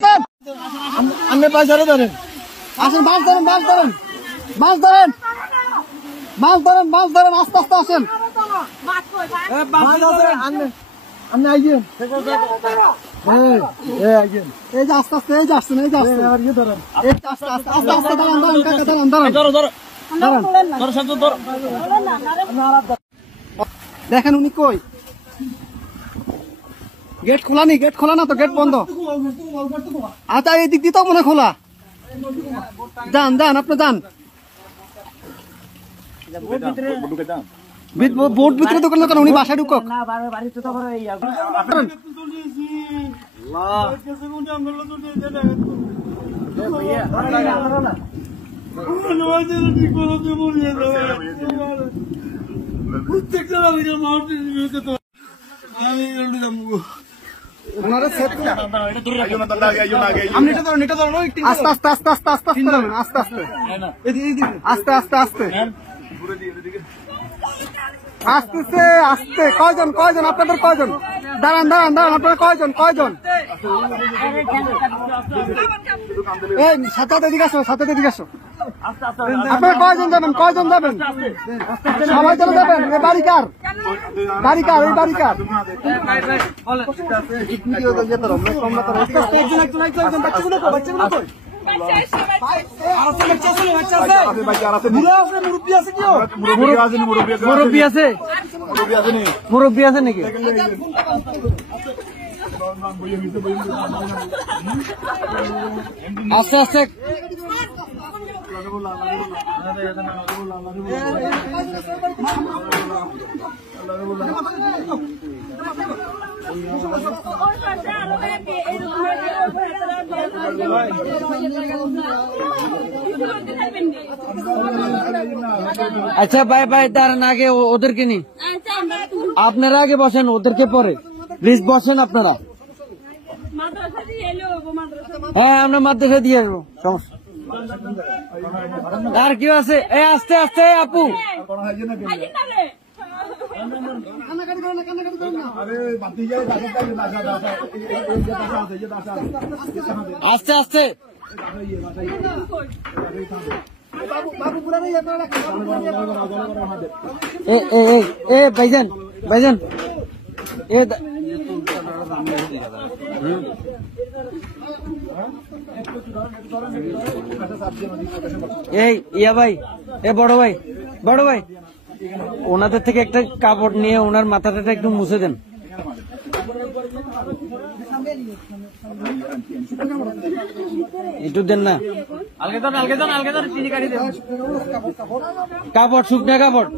আপনি পয়সারে ধরেন, আসেন, মাছ ধরেন, মাছ ধরেন, মাছ ধরেন, মাছ ধরেন, মাছ ধরেন, আস্তে আস্তে আসেন। আপনি আইয়েন, এই যে আস্তে আস্তে, এই যে আসছেন, এই যে আসছেন, এই আস্তে আস্তে আস্তে আস্তে দাঁড়ান, দাঁড়ান, কাকা দাঁড়ান, দাঁড়ান, দাঁড়ান। দেখেন উনি কই, গেট খোলা নি, গেট খোলা না তো, গেট বন্ধ। আচ্ছা এই দিক দিয়ে তো মনে খোলা, যান যান, আপনি যান, বোট ভিতরে দোকান দোকান, উনি বাসায় ঢুকক। আস্তে আস্তে আস্তে আস্তে আস্তে আস্তে আস্তে আস্তে আস্তে আসতেছে, আসতে কয়জন, কয়জন আপনাদের, কয়জন, দাঁড়ান দাঁড়ান দাঁড়ান, আপনারা কয়জন, কয়জন, এই সাথে এদিকে আসো, সাথে এদিকে আসো, আপনারা কয়জন যাবেন, কয়জন যাবেন, সবাই চলে যাবেন। এই বাড়ি কার, বাড়ি কার, এই বাড়ি কার, মুরব্বী আছে, মুরব্বী আছে নাকি? আস্তে আস্তে আচ্ছা ভাই ভাই, দাঁড়ান, আগে ওদেরকে নি, আপনারা আগে বসেন, ওদেরকে পরে প্লিজ বসেন আপনারা। হ্যাঁ আমরা মাদ্রাসা দিয়ে আসবো, সমস্যা। আর কেউ আছে? এই আস্তে আস্তে আপু, আস্তে আস্তে, ভাইজান ভাইজান, এই ইয়া ভাই, এ বড় ভাই, বড় ভাই, ওনাদের থেকে একটা কাপড় নিয়ে ওনার মাথাটা একটু মুছে দেন। একটু দেন না, কাপড়, শুকনা কাপড়।